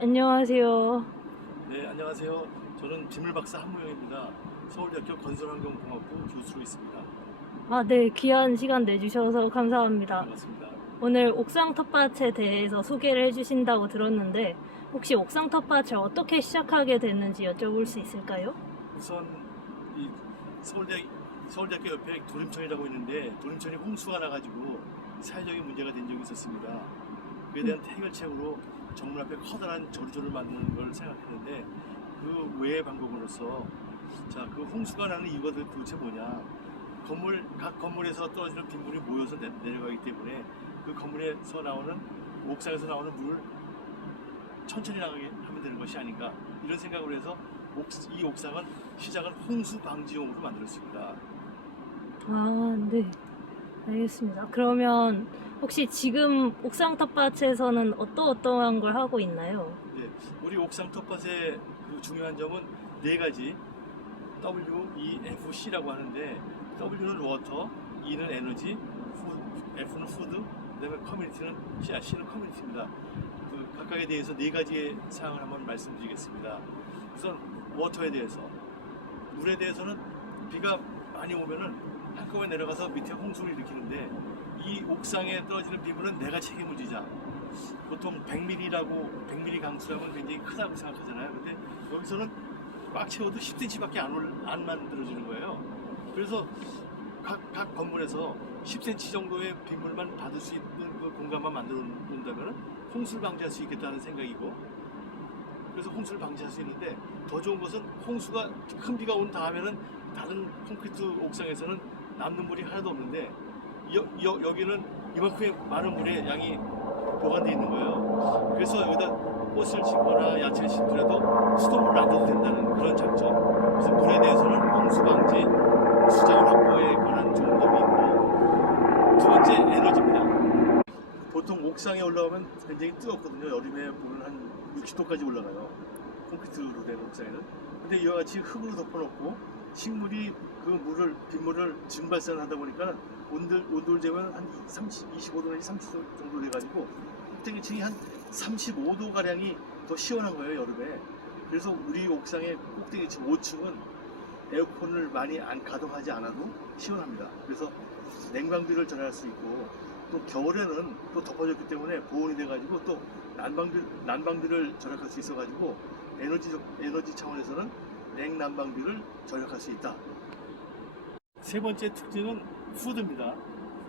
안녕하세요. 네, 안녕하세요. 저는 비물박사 한무영입니다. 서울대학교 건설환경공학부 교수로 있습니다. 네, 귀한 시간 내주셔서 감사합니다. 반갑습니다. 오늘 옥상 텃밭에 대해서 소개를 해주신다고 들었는데, 혹시 옥상 텃밭을 어떻게 시작하게 됐는지 여쭤볼 수 있을까요? 우선 이 서울대학교 옆에 도림천이라고 있는데 도림천이 홍수가 나가지고 사회적인 문제가 된 적이 있었습니다. 그에 대한 해결책으로 정문 앞에 커다란 저루조를 만드는 걸 생각했는데 그 외의 방법으로서 그 홍수가 나는 이유가 도대체 뭐냐? 각 건물에서 떨어지는 빗물이 모여서 내려가기 때문에 그 건물에서 나오는 옥상에서 나오는 물을 천천히 나가게 하면 되는 것이 아닌가 이런 생각을 해서 이 옥상은 시작은 홍수 방지용으로 만들었습니다. 네. 알겠습니다. 그러면 혹시 지금 옥상 텃밭에서는 어떠한 걸 하고 있나요? 네, 우리 옥상 텃밭의 그 중요한 점은 네 가지 WEFC라고 하는데 W는 워터, E는 에너지, F는 푸드, 그다음에 커뮤니티는 C는 커뮤니티입니다. 그 각각에 대해서 네 가지의 사항을 한번 말씀드리겠습니다. 우선 워터에 대해서, 물에 대해서는 비가 많이 오면은 한꺼번에 내려가서 밑에 홍수를 일으키는데 이 옥상에 떨어지는 빗물은 내가 책임을 지자. 보통 100mm 강수라면 굉장히 크다고 생각하잖아요. 근데 여기서는 꽉 채워도 10cm밖에 안 만들어지는 거예요. 그래서 각 건물에서 10cm 정도의 빗물만 받을 수 있는 그 공간만 만들어 놓는다면 홍수를 방지할 수 있겠다는 생각이고, 그래서 홍수를 방지할 수 있는데 더 좋은 것은 홍수가 큰 비가 온 다음에는 다른 콘크리트 옥상에서는 남는 물이 하나도 없는데 여기는 이만큼의 많은 물의 양이 보관되어 있는 거예요. 그래서 여기다 꽃을 심거나 야채를 심더라도 수돗물을 안 줘도 된다는 그런 장점. 그래서 물에 대해서는 홍수 방지, 수자원 확보에 관한 좋은 점이 있고, 두 번째 에너지입니다. 보통 옥상에 올라오면 굉장히 뜨겁거든요. 여름에 보면 한 60도까지 올라가요. 콘크리트로 된 옥상에는. 근데 이와 같이 흙으로 덮어놓고 식물이 그 빗물을 증발산을 하다 보니까 온도를 재면 한 25도 내지 30도 정도 돼가지고 꼭대기층이 한 35도 가량이 더 시원한 거예요, 여름에. 그래서 우리 옥상의 꼭대기층 5층은 에어컨을 많이 가동하지 않아도 시원합니다. 그래서 냉방비를 절약할 수 있고, 또 겨울에는 또 덮어졌기 때문에 보온이 돼가지고 또 난방비를 절약할 수 있어가지고 에너지 차원에서는 냉난방비를 절약할 수 있다. 세 번째 특징은 푸드입니다.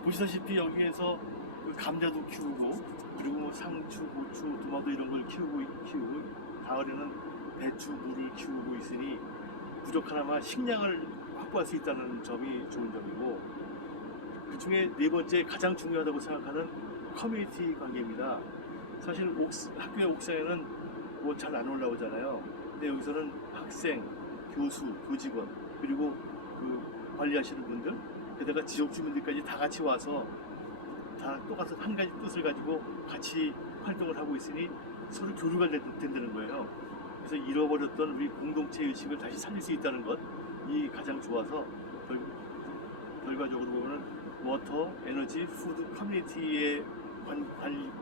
보시다시피 여기에서 그 감자도 키우고, 그리고 뭐 상추, 고추, 토마토 이런 걸 키우고 가을에는 배추, 물을 키우고 있으니 부족하나마 식량을 확보할 수 있다는 점이 좋은 점이고, 그 중에 네 번째 가장 중요하다고 생각하는 커뮤니티 관계입니다. 사실 학교의 옥상에는 뭐 잘 안 올라오잖아요. 근데 여기서는 학생, 교수, 교직원, 그리고 그 관리하시는 분들, 게다가 지역 주민들까지 다 같이 와서 다 똑같은 한 가지 뜻을 가지고 같이 활동을 하고 있으니 서로 교류가 된다는 거예요. 그래서 잃어버렸던 우리 공동체 의식을 다시 살릴 수 있다는 것, 이 가장 좋아서 결과적으로 보면 워터, 에너지, 푸드, 커뮤니티에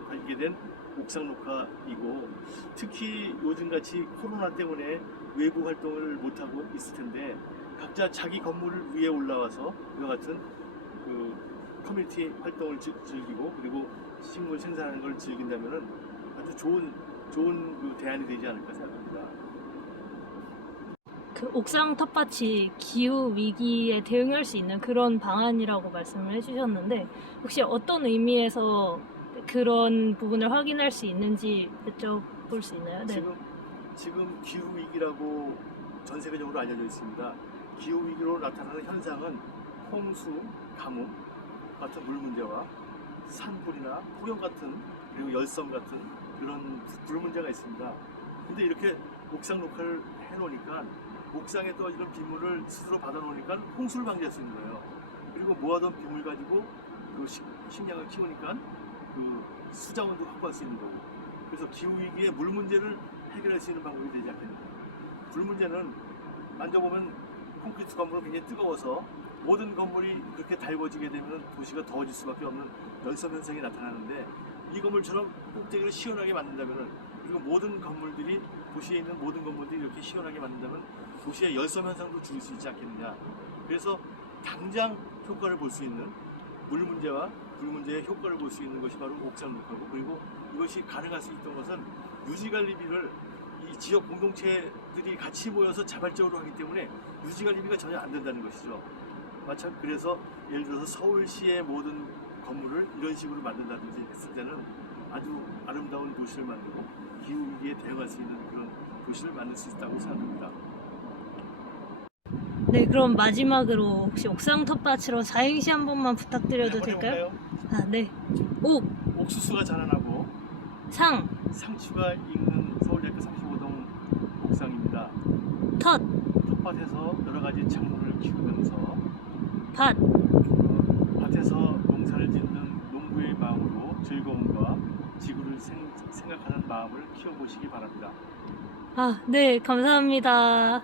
관계된 옥상 녹화이고, 특히 요즘같이 코로나 때문에 외부 활동을 못하고 있을 텐데 각자 자기 건물 위에 올라와서 이와 같은 그 커뮤니티 활동을 즐기고, 그리고 식물 생산하는 걸 즐긴다면 아주 좋은 그 대안이 되지 않을까 생각합니다. 그 옥상 텃밭이 기후 위기에 대응할 수 있는 그런 방안이라고 말씀을 해주셨는데, 혹시 어떤 의미에서 그런 부분을 확인할 수 있는지 여쭤볼 수 있나요? 네. 지금 기후 위기라고 전 세계적으로 알려져 있습니다. 기후 위기로 나타나는 현상은 홍수, 가뭄 같은 물 문제와 산불이나 폭염 같은, 그리고 열섬 같은 그런 불 문제가 있습니다. 근데 이렇게 옥상 녹화를 해놓으니까 옥상에 떨어지는 빗물을 스스로 받아놓으니까 홍수를 방지할 수 있는 거예요. 그리고 모아둔 빗물 가지고 그 식량을 키우니까 그 수자원도 확보할 수 있는 거고. 그래서 기후 위기의 물 문제를 해결할 수 있는 방법이 되지 않겠는가. 불 문제는 만져보면 콘크리트 건물은 굉장히 뜨거워서 모든 건물이 그렇게 달궈지게 되면 도시가 더워질 수밖에 없는 열섬 현상이 나타나는데, 이 건물처럼 꼭대기를 시원하게 만든다면 그리고 모든 건물들이 도시에 있는 모든 건물들이 이렇게 시원하게 만든다면 도시의 열섬 현상도 줄일 수 있지 않겠느냐. 그래서 당장 효과를 볼 수 있는 물 문제와 불 문제의 효과를 볼 수 있는 것이 바로 옥상 녹화고, 그리고 이것이 가능할 수 있던 것은 유지관리비를 이 지역 공동체들이 같이 모여서 자발적으로 하기 때문에 유지관리비가 전혀 안 된다는 것이죠. 마찬 그래서 예를 들어서 서울시의 모든 건물을 이런 식으로 만든다든지 했을 때는 아주 아름다운 도시를 만들고 기후위기에 대응할 수 있는 그런 도시를 만들 수 있다고 생각합니다. 네, 그럼 마지막으로 혹시 옥상 텃밭으로 사행시 한 번만 부탁드려도 한번 될까요? 해볼까요? 아, 네. 옥, 옥수수가 자라나고 상, 상추가 익는 서울대학교 35동 옥상입니다. 텃, 텃밭에서 여러 가지 작물을 키우면서 밭. 밭에서 농사를 짓는 농부의 마음으로 즐거움과 지구를 생각하는 마음을 키워보시기 바랍니다. 아, 네, 감사합니다.